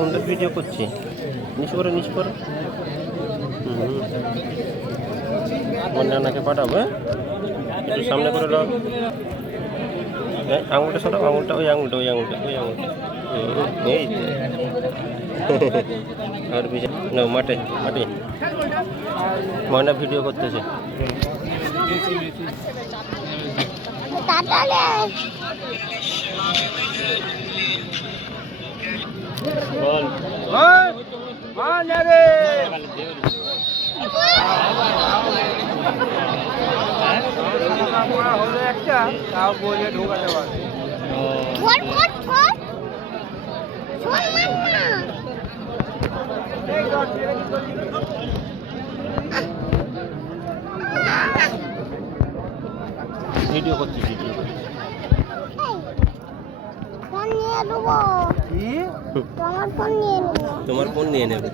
সুন্দর ভিডিও করছি। নিচু করো নিচু করো। নানাকে পাঠাবো, হ্যাঁ একটু সামনে করে দাও। আঙুলটা সরাও, আঙুলটা ওই আঙুলটা ওই আঙুলটা ওই আঙুলটা এই আর না মাঠে মাঠে ময়না ভিডিও করতেছে। বল হলো একটা তাও বলে ঢোকাতে পারে। ভিডিও করছি ভিডিও তোমার ফোন নিয়ে নেবো। তোমার ফোন নিয়ে নেবে।